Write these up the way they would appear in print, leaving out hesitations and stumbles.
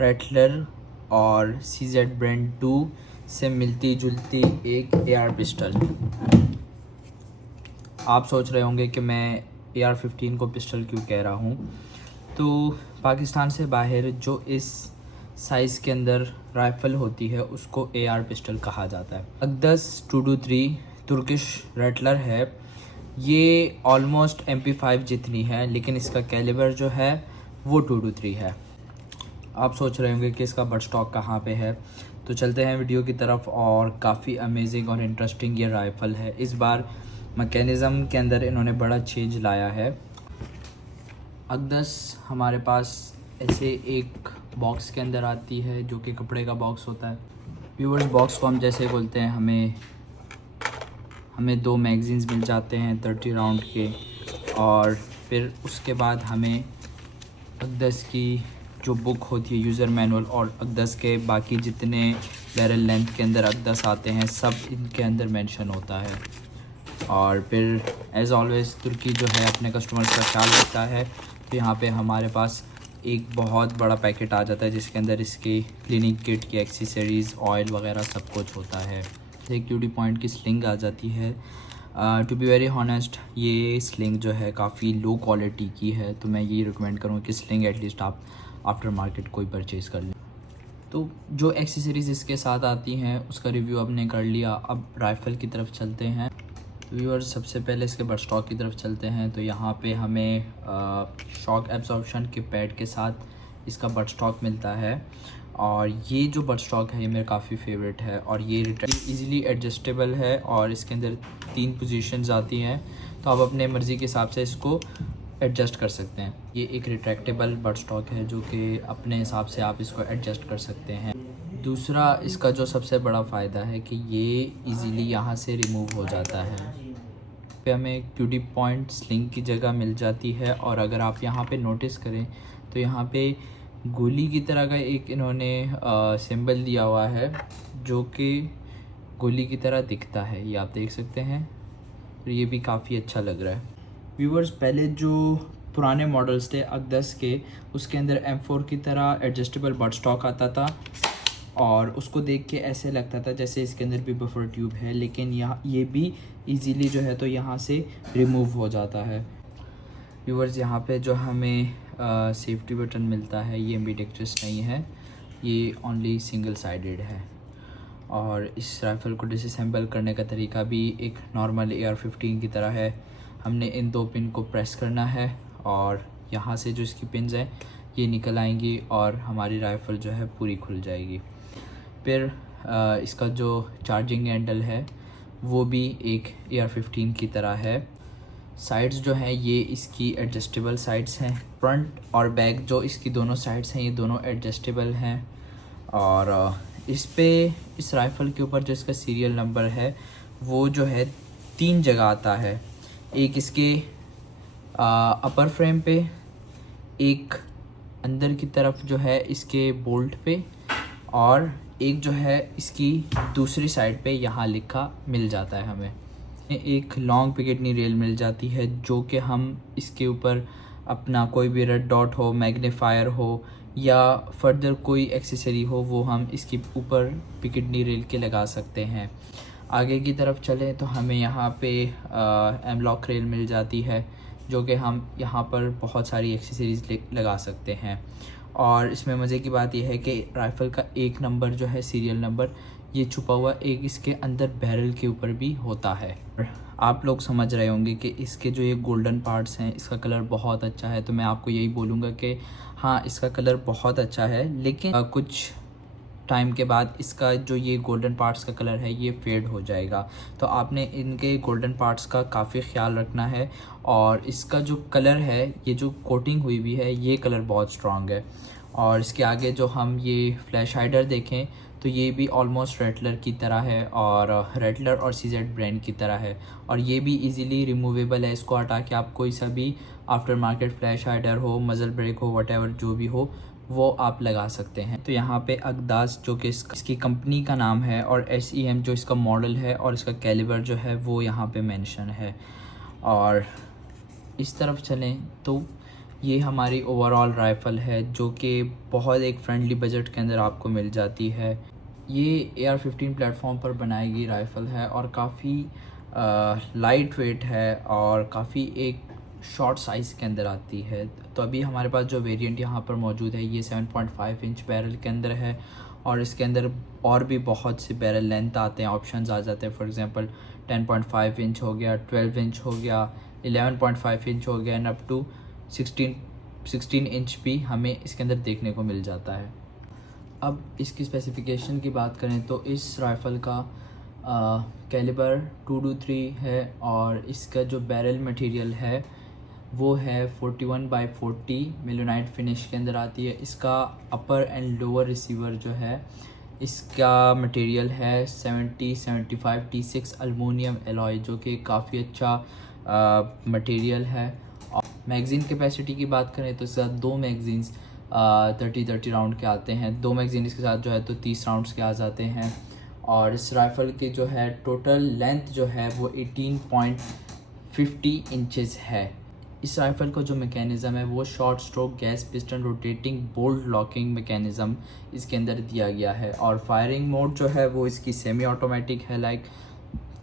रेटलर और CZ brand 2 से मिलती जुलती एक AR पिस्टल। आप सोच रहे होंगे कि मैं AR-15 को पिस्टल क्यों कह रहा हूँ। तो पाकिस्तान से बाहर जो इस साइज़ के अंदर राइफ़ल होती है उसको AR पिस्टल कहा जाता है। अकदस 223 तुर्किश रेटलर है। ये ऑलमोस्ट MP5 जितनी है, लेकिन इसका कैलिबर जो है वो 223 है। आप सोच रहे होंगे कि इसका बट स्टॉक कहाँ पे है, तो चलते हैं वीडियो की तरफ। और काफ़ी अमेजिंग और इंटरेस्टिंग ये राइफ़ल है। इस बार मैकेनिज़्म के अंदर इन्होंने बड़ा चेंज लाया है। अकदस हमारे पास ऐसे एक बॉक्स के अंदर आती है जो कि कपड़े का बॉक्स होता है। व्यूअर्स, बॉक्स को हम जैसे बोलते हैं, हमें 2 मैगज़ीन्स मिल जाते हैं 30 राउंड के। और फिर उसके बाद हमें अकदस की जो बुक होती है, यूज़र मैनुअल, और अकदस के बाकी जितने बैरल लेंथ के अंदर अकदस आते हैं सब इनके अंदर मेंशन होता है। और फिर एज़ ऑलवेज़ तुर्की जो है अपने कस्टमर्स का ख्याल रखता है। तो यहाँ पे हमारे पास एक बहुत बड़ा पैकेट आ जाता है जिसके अंदर इसकी क्लीनिंग किट की एक्सेसरीज़, ऑयल वगैरह सब कुछ होता है। एक क्यूटी पॉइंट की स्लिंग आ जाती है। टू बी वेरी हॉनेस्ट, ये स्लिंग जो है काफ़ी लो क्वालिटी की है, तो मैं ये रिकमेंड करूँगा कि स्लिंग एटलीस्ट आप आफ्टर मार्केट कोई परचेज़ कर लें। तो जो एक्सेसरीज़ इसके साथ आती हैं उसका रिव्यू आपने कर लिया। अब राइफ़ल की तरफ चलते हैं। व्यूअर्स, सबसे पहले इसके बट स्टॉक की तरफ चलते हैं। तो यहाँ पे हमें शॉक एब्जॉर्प्शन के पैड के साथ इसका बट स्टॉक मिलता है। और ये जो बट स्टॉक है ये मेरा काफ़ी फेवरेट है। और ये इजीली एडजस्टेबल है और इसके अंदर 3 पोजीशंस आती हैं, तो आप अपने मर्ज़ी के हिसाब से इसको एडजस्ट कर सकते हैं। ये एक रिट्रैक्टेबल बट स्टॉक है जो कि अपने हिसाब से आप इसको एडजस्ट कर सकते हैं। दूसरा, इसका जो सबसे बड़ा फ़ायदा है कि ये इजीली यहाँ से रिमूव हो जाता है। पे हमें क्यूटी पॉइंट स्लिंग की जगह मिल जाती है। और अगर आप यहाँ पे नोटिस करें तो यहाँ पे गोली की तरह का एक इन्होंने सिंबल दिया हुआ है जो कि गोली की तरह दिखता है, ये आप देख सकते हैं। तो ये भी काफ़ी अच्छा लग रहा है। व्यूअर्स, पहले जो पुराने मॉडल्स थे अकदस के, उसके अंदर M4 की तरह एडजस्टेबल बट स्टॉक आता था और उसको देख के ऐसे लगता था जैसे इसके अंदर भी बफर ट्यूब है, लेकिन यहाँ ये भी इजीली जो है तो यहाँ से रिमूव हो जाता है। व्यूअर्स, यहाँ पे जो हमें सेफ्टी बटन मिलता है ये एम्बिडेक्ट्रस नहीं है, ये ओनली सिंगल साइडेड है। और इस राइफ़ल को डिसअसेंबल करने का तरीका भी एक नॉर्मल AR-15 की तरह है। हमने इन 2 पिन को प्रेस करना है और यहाँ से जो इसकी पिन्स हैं ये निकल आएंगी और हमारी राइफ़ल जो है पूरी खुल जाएगी। फिर इसका जो चार्जिंग हैंडल है वो भी एक AR-15 की तरह है। साइड्स जो हैं ये इसकी एडजस्टेबल साइड्स हैं। फ्रंट और बैक जो इसकी दोनों साइड्स हैं ये दोनों एडजस्टेबल हैं। और इस राइफ़ल के ऊपर जो इसका सीरियल नंबर है वो जो है 3 जगह आता है। एक इसके अपर फ्रेम पे, एक अंदर की तरफ जो है इसके बोल्ट पे, और एक जो है इसकी दूसरी साइड पे यहाँ लिखा मिल जाता है हमें। एक लॉन्ग पिकेटनी रेल मिल जाती है जो कि हम इसके ऊपर अपना कोई भी रेड डॉट हो, मैग्नीफायर हो या फर्दर कोई एक्सेसरी हो वो हम इसके ऊपर पिकेटनी रेल के लगा सकते हैं। आगे की तरफ चलें तो हमें यहाँ पे एम-लॉक रेल मिल जाती है जो कि हम यहाँ पर बहुत सारी एक्सेसरीज़ लगा सकते हैं। और इसमें मज़े की बात यह है कि राइफ़ल का एक नंबर जो है सीरियल नंबर ये छुपा हुआ एक इसके अंदर बैरल के ऊपर भी होता है। आप लोग समझ रहे होंगे कि इसके जो ये गोल्डन पार्ट्स हैं इसका कलर बहुत अच्छा है, तो मैं आपको यही बोलूँगा कि हाँ, इसका कलर बहुत अच्छा है, लेकिन कुछ टाइम के बाद इसका जो ये गोल्डन पार्ट्स का कलर है ये फेड हो जाएगा। तो आपने इनके गोल्डन पार्ट्स का काफ़ी ख्याल रखना है। और इसका जो कलर है, ये जो कोटिंग हुई हुई है, ये कलर बहुत स्ट्रॉन्ग है। और इसके आगे जो हम ये फ्लैश हाइडर देखें तो ये भी ऑलमोस्ट रेटलर की तरह है और रेटलर और CZ ब्रांड की तरह है। और ये भी इजीली रिमूवेबल है। इसको हटा के आप कोई सा भी आफ्टर मार्केट फ्लैश हाइडर हो, मज़ल ब्रेक हो, व्हाटएवर जो भी हो वो आप लगा सकते हैं। तो यहाँ पे अकदास जो कि इसकी कंपनी का नाम है और SEM जो इसका मॉडल है और इसका कैलिबर जो है वो यहाँ पे मेंशन है। और इस तरफ चलें तो ये हमारी ओवरऑल राइफ़ल है जो कि बहुत एक फ्रेंडली बजट के अंदर आपको मिल जाती है। ये AR-15 प्लेटफॉर्म पर बनाई गई राइफ़ल है और काफ़ी लाइट वेट है और काफ़ी एक शॉर्ट साइज़ के अंदर आती है। तो अभी हमारे पास जो वेरिएंट यहाँ पर मौजूद है ये 7.5 इंच बैरल के अंदर है और इसके अंदर और भी बहुत से बैरल लेंथ आते हैं, ऑप्शंस आ जाते हैं। फॉर एग्जांपल 10.5 इंच हो गया, 12 इंच हो गया, 11.5 इंच हो गया एंड अप टू 16 इंच भी हमें इसके अंदर देखने को मिल जाता है। अब इसकी स्पेसिफ़िकेशन की बात करें तो इस राइफ़ल का कैलिबर 223 है और इसका जो बैरल मटेरियल है वो है 41/40 मिलोनाइट फिनिश के अंदर आती है। इसका अपर एंड लोअर रिसीवर जो है इसका मटेरियल है 70-75 T6 एलुमिनियम एलॉय जो कि काफ़ी अच्छा मटेरियल है। और मैगज़ीन कैपेसिटी की बात करें तो इसके साथ दो मैगज़ीन्स 30 राउंड के आते हैं। दो मैगज़ीन इसके साथ जो है तो 30 राउंड्स के आ जाते हैं। और इस राइफ़ल की जो है टोटल लेंथ जो है वो 18.50 इंचेस है। इस राइफ़ल का जो मैकेनिज़्म है वो short stroke gas piston rotating bolt locking mechanism इसके अंदर दिया गया है। और फायरिंग मोड जो है वो इसकी सेमी ऑटोमेटिक है।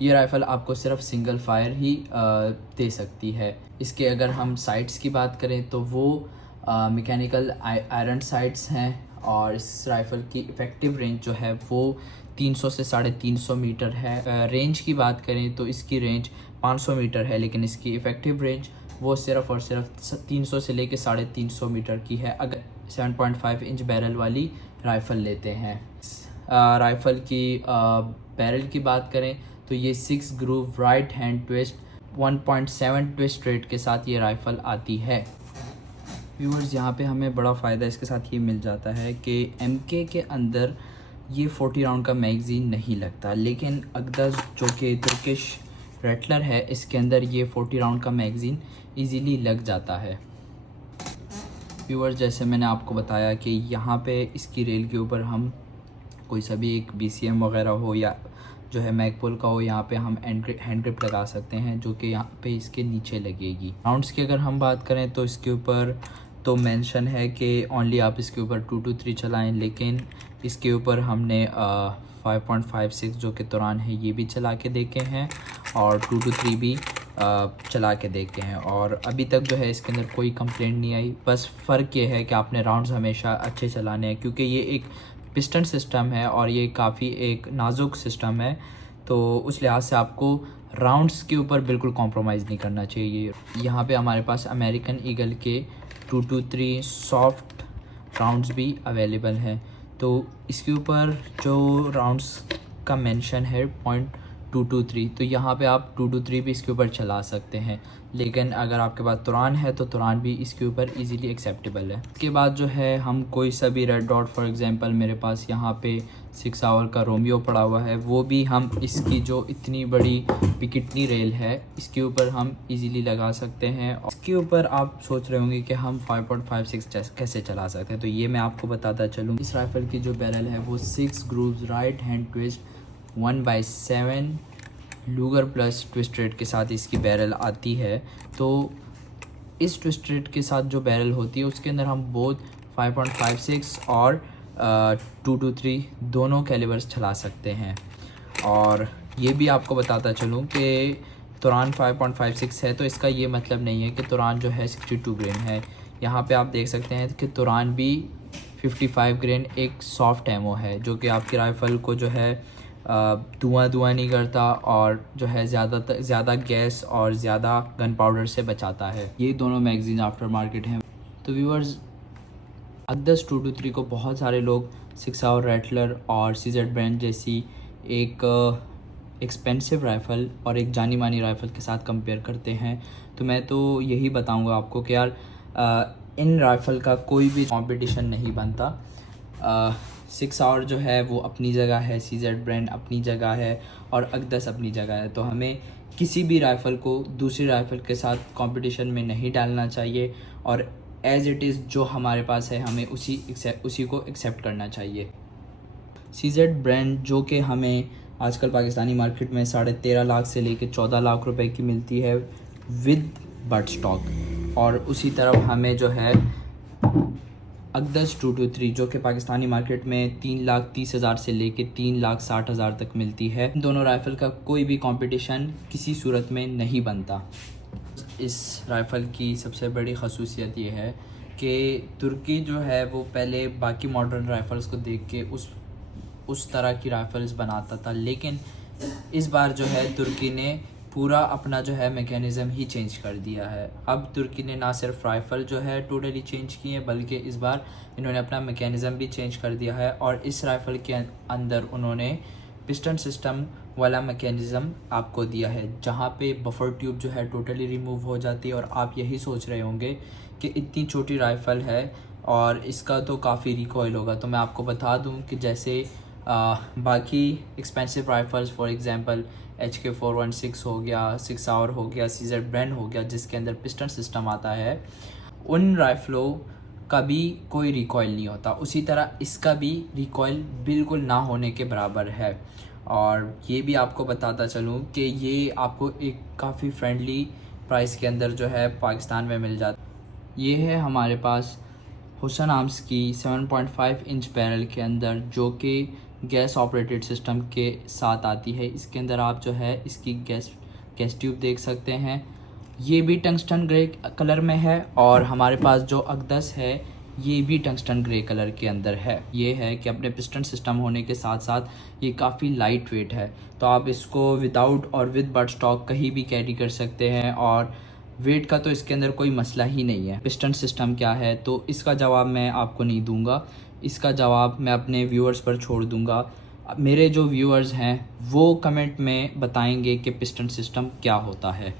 ये राइफ़ल आपको सिर्फ सिंगल फायर ही दे सकती है। इसके अगर हम साइट्स की बात करें तो वो मैकेनिकल आयरन साइट्स हैं और इस राइफ़ल की इफ़ेक्टिव रेंज जो है वो 300 से 350 मीटर है। रेंज की बात करें तो इसकी रेंज 500 मीटर है लेकिन इसकी इफ़ेक्टिव रेंज वो सिर्फ़ और सिर्फ 300 से लेकर 350 मीटर की है अगर 7.5 इंच बैरल वाली राइफ़ल लेते हैं। राइफ़ल की बैरल की बात करें तो ये 6 groove right hand twist 1.7 twist rate के साथ ये राइफ़ल आती है। व्यूअर्स, यहाँ पे हमें बड़ा फ़ायदा इसके साथ ये मिल जाता है कि MK के अंदर ये 40 राउंड का मैगज़ीन नहीं लगता, लेकिन अगदस जो कि तुर्किश रेटलर है इसके अंदर ये 40 राउंड का मैगज़ीन इजीली लग जाता है। व्यूअर्स, जैसे मैंने आपको बताया कि यहाँ पे इसकी रेल के ऊपर हम कोई सा भी एक BCM वगैरह हो या जो है मैगपुल का हो, यहाँ पे हम हैंड ग्रिप लगा सकते हैं जो कि यहाँ पे इसके नीचे लगेगी। राउंड्स की अगर हम बात करें तो इसके ऊपर तो मेंशन है कि ओनली आप इसके ऊपर 223 चलाएं, लेकिन इसके ऊपर हमने 5.56 जो कि तुरान है ये भी चला के देखे हैं और 223 भी चला के देखे हैं और अभी तक जो है इसके अंदर कोई कंप्लेंट नहीं आई। बस फ़र्क ये है कि आपने राउंड्स हमेशा अच्छे चलाने हैं क्योंकि ये एक पिस्टन सिस्टम है और ये काफ़ी एक नाजुक सिस्टम है, तो उस लिहाज से आपको राउंड्स के ऊपर बिल्कुल कॉम्प्रोमाइज़ नहीं करना चाहिए। यहाँ पे हमारे पास अमेरिकन ईगल के 223 सॉफ्ट राउंड्स भी अवेलेबल हैं, तो इसके ऊपर जो राउंड्स का मेंशन है 0.223, तो यहाँ पे आप 223 भी इसके ऊपर चला सकते हैं, लेकिन अगर आपके पास तुरान है तो तुरान भी इसके ऊपर इजीली एक्सेप्टेबल है। इसके बाद जो है हम कोई सा भी रेड डॉट, फॉर एग्जांपल मेरे पास यहाँ पे 6 आवर का रोमियो पड़ा हुआ है, वो भी हम इसकी जो इतनी बड़ी पिकेटनी रेल है इसके ऊपर हम इजीली लगा सकते हैं। इसके ऊपर आप सोच रहे होंगे कि हम 5.56 कैसे चला सकते हैं, तो ये मैं आपको बताता चलूँ। इस राइफ़ल की जो बैरल है वो 6 grooves right hand twist 1/7 Luger plus twist rate के साथ इसकी बैरल आती है। तो इस ट्विस्ट रेट के साथ जो बैरल होती है उसके अंदर हम बोथ 5.56 और 223 दोनों कैलिबर्स चला सकते हैं। और ये भी आपको बताता चलूँ कि तुरान 5.56 है तो इसका ये मतलब नहीं है कि तुरान जो है 62 ग्रेन है। यहाँ पे आप देख सकते हैं कि तुरान भी 55 ग्रेन एक सॉफ्ट एमो है जो कि आपकी राइफ़ल को जो है धुआं नहीं करता और जो है ज़्यादा गैस और ज़्यादा गन पाउडर से बचाता है। ये दोनों मैगज़ीन आफ्टर मार्केट हैं। तो व्यूअर्स, अगदस 223 को बहुत सारे लोग 6 आवर रेटलर और CZ ब्रांड जैसी एक एक्सपेंसिव राइफ़ल और एक जानी मानी राइफ़ल के साथ कंपेयर करते हैं। तो मैं तो यही बताऊंगा आपको कि यार इन राइफ़ल का कोई भी कंपटीशन नहीं बनता। 6 आवर जो है वो अपनी जगह है, CZ ब्रांड अपनी जगह है और अगदस अपनी जगह है। तो हमें किसी भी राइफ़ल को दूसरी राइफ़ल के साथ कंपटीशन में नहीं डालना चाहिए और एज़ इट इज़ जो हमारे पास है हमें उसी को एक्सेप्ट करना चाहिए। CZ ब्रांड जो कि हमें आजकल पाकिस्तानी मार्केट में 13.5 लाख से लेकर 14 लाख रुपए की मिलती है विद बट स्टॉक, और उसी तरफ हमें जो है अकदस 223 जो कि पाकिस्तानी मार्केट में 3,30,000 से लेके 3,60,000 तक मिलती है। दोनों राइफ़ल का कोई भी कंपटीशन किसी सूरत में नहीं बनता। इस राइफ़ल की सबसे बड़ी ख़ासियत ये है कि तुर्की जो है वो पहले बाकी मॉडर्न राइफ़ल्स को देख के उस तरह की राइफ़ल्स बनाता था, लेकिन इस बार जो है तुर्की ने पूरा अपना जो है मैकेनिज़्म ही चेंज कर दिया है। अब तुर्की ने ना सिर्फ राइफ़ल जो है टोटली चेंज की है, बल्कि इस बार इन्होंने अपना मैकेनिज़्म भी चेंज कर दिया है और इस राइफ़ल के अंदर उन्होंने पिस्टन सिस्टम वाला मैकेनिज़्म आपको दिया है, जहाँ पे बफर ट्यूब जो है टोटली रिमूव हो जाती है। और आप यही सोच रहे होंगे कि इतनी छोटी राइफ़ल है और इसका तो काफ़ी रिकॉइल होगा। तो मैं आपको बता दूं कि जैसे बाकी expensive rifles for example HK416 हो गया, 6 आवर हो गया, CZ ब्रांड हो गया, जिसके अंदर पिस्टन सिस्टम आता है, उन राइफ़लों का भी कोई रिकॉइल नहीं होता। उसी तरह इसका भी रिकॉइल बिल्कुल ना होने के बराबर है। और ये भी आपको बताता चलूँ कि ये आपको एक काफ़ी फ्रेंडली प्राइस के अंदर जो है पाकिस्तान में मिल जाता। ये है हमारे पास हुसन आर्म्स की 7.5 इंच बैरल के अंदर, जो कि गैस ऑपरेटेड सिस्टम के साथ आती है। इसके अंदर आप जो है इसकी गैस ट्यूब देख सकते हैं। ये भी टंगस्टन ग्रे कलर में है और हमारे पास जो अकदस है ये भी टंगस्टन ग्रे कलर के अंदर है। ये है कि अपने पिस्टन सिस्टम होने के साथ साथ ये काफ़ी लाइट वेट है, तो आप इसको विदाउट और विद बट स्टॉक कहीं भी कैरी कर सकते हैं और वेट का तो इसके अंदर कोई मसला ही नहीं है। पिस्टन सिस्टम क्या है तो इसका जवाब मैं आपको नहीं दूंगा, इसका जवाब मैं अपने व्यूअर्स पर छोड़ दूंगा। मेरे जो व्यूअर्स हैं वो कमेंट में बताएंगे कि पिस्टन सिस्टम क्या होता है।